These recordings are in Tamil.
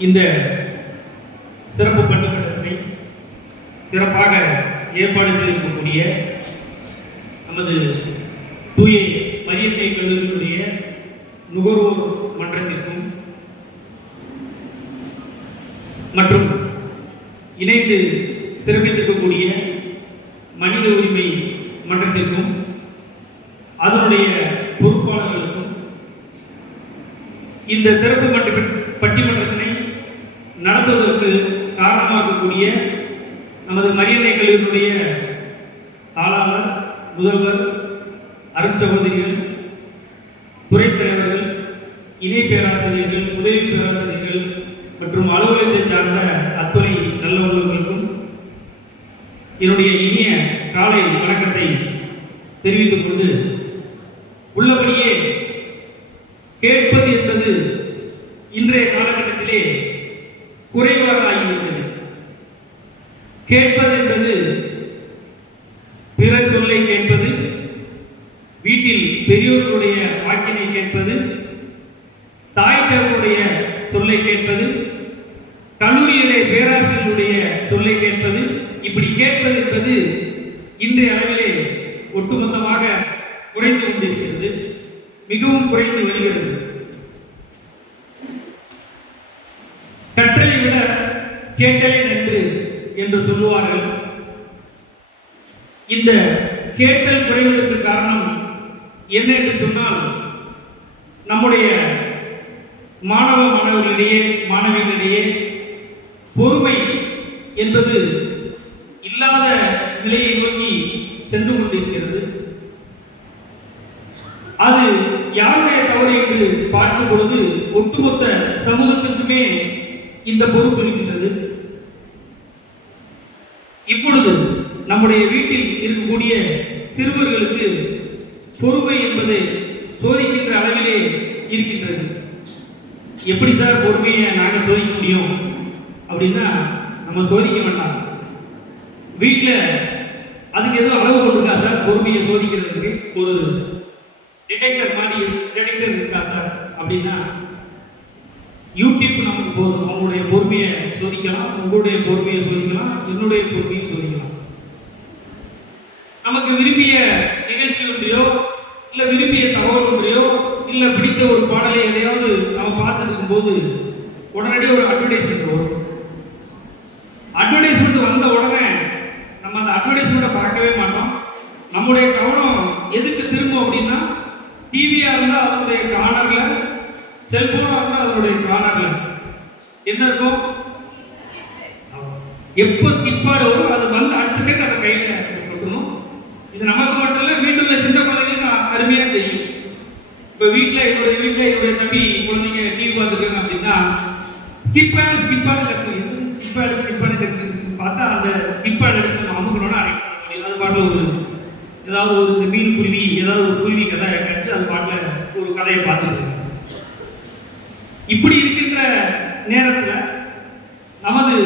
இந்த சிறப்பு பட்டுக்கட்டத்தை சிறப்பாக ஏற்பாடு செய்திருக்கக்கூடிய நமது தூய மரியத்தை கல்லூரியினுடைய நுகர்வோர் மன்றத்திற்கும் மற்றும் இணைந்து சிறப்பித்திருக்கக்கூடிய மனித உரிமை மன்றத்திற்கும் அதனுடைய பொறுப்பாளர்களுக்கும் இந்த சிறப்பு மன்ற பட்டிமன்ற காரணமாகக்கூடிய நமது மரியாதை கல்லூரியினுடைய தாளாளர் முதல்வர் அருட்சகோதரிகள் துறைத்தலைவர்கள் இணை பேராசிரியர்கள் உதவி பேராசிரியர்கள் மற்றும் அலுவலகத்தை சார்ந்த அத்துறை நல்லவர்களுக்கும் என்னுடைய இனிய காலை வணக்கத்தை தெரிவித்துக் கொண்டு உள்ளபடியே கேட்பது என்பது இன்றைய கேட்பது என்பது பிற சொல்லை கேட்பது வீட்டில் பெரியோர்களுடைய வாக்கினை கேட்பது தாய் தகவலுடைய சொல்லை கேட்பது கல்லூரியிலே பேராசிரியருடைய சொல்லை கேட்பது இப்படி கேட்பது என்பது இன்றைய அளவிலே ஒட்டுமொத்தமாக குறைந்து கொண்டிருக்கிறது மிகவும் குறைந்து வருகிறது. கற்றலை விட கேட்டலை நன்று என்று சொல்லுவார்கள். இந்த கேட்டல் குறைவதற்கு காரணம் என்ன என்று சொன்னால் நம்முடைய மாணவ மாணவர்களிடையே மாணவிகளிடையே பொறுமை என்பது இல்லாத நிலையை நோக்கி சென்று கொண்டிருக்கிறது. அது யாருடைய தவறு என்று பார்க்கும் பொழுது ஒட்டுமொத்த சமூகத்திற்குமே இந்த பொறுப்பு இருக்கின்றது. நம்முடைய வீட்டில் இருக்கக்கூடிய சிறுவர்களுக்கு பொறுமை என்பதை சோதிக்கின்ற அளவிலே இருக்கின்றது. எப்படி சார் பொறுமையை நாங்கள் சோதிக்க முடியும்? அப்படின்னா நம்ம சோதிக்க வேண்டாம். வீட்டில் அதுக்கு எதுவும் அளவு இருக்கா சார்? பொறுமையை சோதிக்கிறதுக்கு ஒரு டிடெக்டர் மாதிரி டிடெக்டர் இருக்கா சார்? அப்படின்னா யூடியூப் நமக்கு போதும். அவங்களுடைய பொறுமையை சோதிக்கலாம் உங்களுடைய பொறுமையை சோதிக்கலாம் என்னுடைய பொறுமையை சோதிக்கலாம் நமக்கு விரும்பிய நிகழ்ச்சி ஒன்றையோ இல்லை விரும்பிய தகவல் ஒன்றையோ இல்லை பிடித்த ஒரு பாடலை எதையாவது நம்ம பார்த்துருக்கும் போது உடனடியே ஒரு அட்வர்டைஸ்மெண்ட் வரும். அட்வர்டைஸ்மெண்ட் வந்த உடனே நம்ம அந்த அட்வர்டைஸ்மெண்ட்டை பார்க்கவே மாட்டோம். நம்முடைய கவனம் எதுக்கு திரும்பும் அப்படின்னா டிவியாக இருந்தால் அதனுடைய கார்னரில் செல்போனாக இருந்தால் அதனுடைய கார்னரில் என்ன இருக்கும்? எப்போ ஸ்கிப் ஆடுவோ அது வந்து அடுத்த செகண்ட் அதை கையில் கொடுக்கணும் இது நமக்கு மட்டும் இல்லை வீட்டில் உள்ள சின்ன குழந்தைங்களுக்கு அருமையாக தெரியும் இப்போ வீட்டில் என்னுடைய வீட்டில் என்னுடைய தம்பி குழந்தைங்க டிவி பார்த்துருக்காங்க அப்படின்னா ஸ்கிப் ஆடு இருக்கு எது கற்று ஸ்கிப் இருக்கு பார்த்தா அந்த ஸ்கிப் எடுத்து நம்ம அமுக்கணும்னா அரைக்கணும் ஏதாவது பாட்டில் ஒரு ஏதாவது ஒரு இந்த மீன் குருவி ஏதாவது ஒரு குருவி கதை கட்டு அந்த பாட்டில் ஒரு கதையை பார்த்துருக்கு இப்படி இருக்கின்ற நேரத்தில் நமது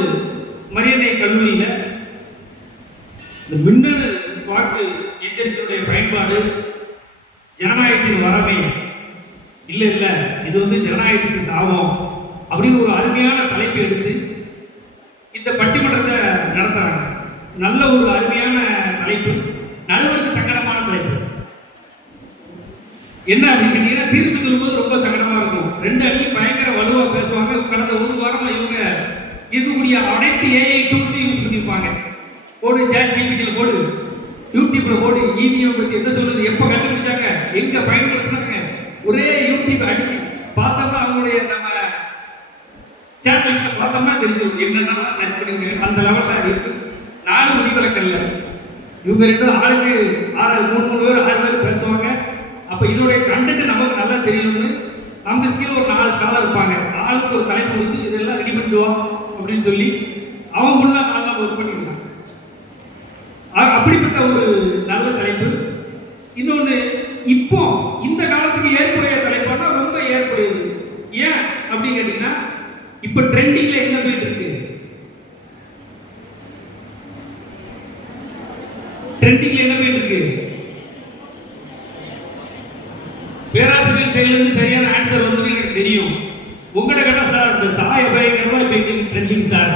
மரியாதை கல்லூரியில் இந்த மின்னணு வாக்கு எந்திரத்தினுடைய பயன்பாடு ஜனநாயகத்தின் வரமே இல்லை இல்லை இது வந்து ஜனநாயகத்துக்கு சாபம். அப்படின்னு ஒரு அருமையான தலைப்பு எடுத்து இந்த பட்டிமன்றத்தை நடத்துறாங்க. நல்ல ஒரு அருமையான தலைப்பு நடுவருக்கு சங்கடமான தலைப்பு. என்ன அப்படின்னு கேட்டீங்கன்னா தீர்ப்பு சொல்லும்போது ரொம்ப சங்கடமா இருக்கும். ரெண்டு அணியும் பயங்கர வலுவா பேசுவாங்க. கடந்த ஒரு வாரமா இவங்க இருக்கக்கூடிய அனைத்து ஏஐ டூல்ஸையும் யூஸ் பண்ணியிருப்பாங்க. போடு சேட் ஜிபிடியில் போடு. யூடியூப்ல போடு. ஈவியை பத்தி என்ன சொல்றது எப்போ கண்டுபிடிச்சாங்க எங்க பயன்படுத்துறாங்க ஒரே யூடியூப் அடிச்சு பார்த்தா சேட் பார்த்தோம்னா தெரிஞ்சு என்னென்னா செட் பண்ணுங்க அந்த லெவலில் இருக்கு. நானும் முடிவிலக்கல்ல இவங்க ரெண்டு ஆளுக்கு ஆறு மூணு மூணு பேர் ஆறு பேர் பேசுவாங்க. அப்போ இதோடைய கண்டென்ட் நமக்கு நல்லா தெரியணும்னு நமக்கு ஸ்கில் ஒரு நாலு ஸ்டாலாக இருப்பாங்க. ஆளுக்கு ஒரு தலைப்பு கொடுத்து இதெல்லாம் ரெடி பண்ணிடுவா அப்படின்னு சொல்லி அவங்க உள்ள நல்லா ஒர்க் பண்ணிக்கலாம் அப்படிப்பட்ட ஒரு நல்ல தலைப்பு இன்னொன்று இப்போ இந்த காலத்துக்கு ஏற்புடைய தலைப்பானா ரொம்ப ஏற்புடையது ஏன் அப்படின்னு கேட்டீங்கன்னா இப்போ ட்ரெண்டிங்ல என்ன போயிட்டு இருக்கு ட்ரெண்டிங்ல என்ன போயிட்டு இருக்கு? பேராசிரியர் சைடுல சரியான ஆன்சர் வந்து எனக்கு தெரியும். உங்கள்கிட்ட கேட்டா சார் இந்த சாய பயங்கரமா இப்போ ட்ரெண்டிங் சார்.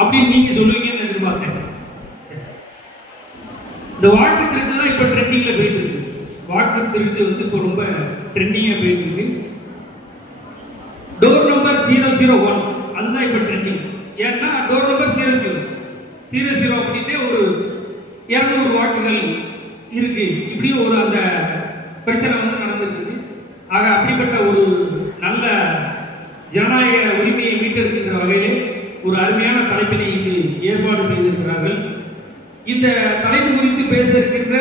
அப்படின்னு நீங்க சொல்லுவீங்கன்னு எதிர்பார்த்தேன். இந்த வாக்கு திருட்டு தான் இப்போ ட்ரெண்டிங்ல போயிட்டு இருக்கு. வாக்கு திருட்டு வந்து இப்போ ரொம்ப ட்ரெண்டிங்கா போயிட்டு இருக்கு. Door number zero zero one அதுதான் இப்போ ட்ரெண்டிங் ஏன்னா door number zero zero zero zero அப்படின்னே ஒரு இரநூறு வாக்குகள் இருக்கு. இப்படியும் ஒரு அந்த பிரச்சனை வந்து நடந்துட்டு ஆக அப்படிப்பட்ட ஒரு நல்ல ஜனநாயக உரிமையை மீட்டெடுக்கின்ற வகையிலே ஒரு அருமையான தலைப்பினை இங்கு ஏற்பாடு செய்திருக்கிறார்கள். இந்த தலைப்பு குறித்து பேச இருக்கின்ற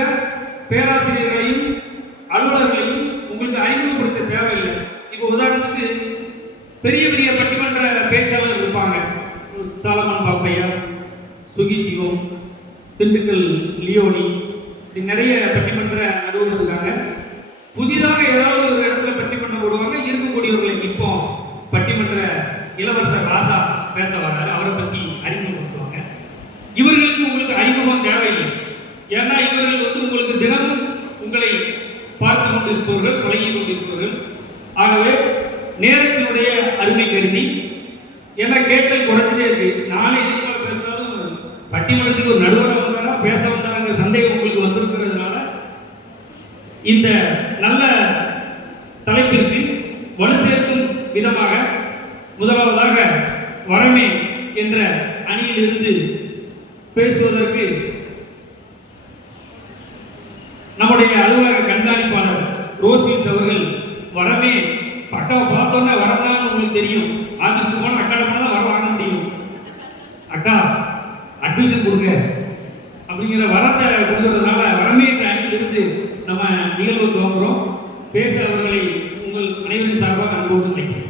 பேராசிரியர்களையும் அலுவலர்களையும் உங்களுக்கு அறிமுகப்படுத்த தேவையில்லை. இப்போ உதாரணத்துக்கு பெரிய பெரிய பட்டிமன்ற பேச்சாளர் இருப்பாங்க. சாலமன் பாப்பையா சுகி சிவம் திண்டுக்கல் ஏதாவது ஒரு இடத்துல பட்டிமன்றம் போடுவாங்க இருக்கக்கூடியவர்களை இப்போ பட்டிமன்ற இளவரசர் ராசா பேச வர்றாரு. அவரை பத்தி அறிமுகப்படுத்துவாங்க. இவர்களுக்கு உங்களுக்கு அறிமுகம் தேவையில்லை. ஏன்னா இவர்கள் வந்து உங்களுக்கு தினமும் உங்களை பார்த்து கொண்டிருப்பவர்கள் பழகி கொண்டிருப்பவர்கள். ஆகவே நேரத்தினுடைய அருமை கருதி என்ன கேட்டல் குறைஞ்சே இருக்கு. நானே இதுக்கு பேசினாலும் பட்டிமன்றத்துக்கு ஒரு நடுவராக வந்தாரா பேச வந்தாங்க சந்தேகம் உங்களுக்கு வந்திருக்கிறதுனால இந்த நல்ல விதமாக முதலாவதாக வரமே என்ற அணியிலிருந்து பேசுவதற்கு நம்முடைய அலுவலக கண்காணிப்பாளர் ரோசிஸ் அவர்கள் வரமே பட்டாவை பார்த்தோன்னே வரலான்னு உங்களுக்கு தெரியும். ஆபீஸ்க்கு போனால் அக்காட போனால் தான் வர வாங்க முடியும். அக்கா அட்மிஷன் கொடுங்க. அப்படிங்கிற வரத்தை கொடுக்கறதுனால வரமே என்ற அணியிலிருந்து நம்ம நிகழ்வு துவங்குறோம் பேச அவர்களை உங்கள் அனைவரின் சார்பாக அன்போடு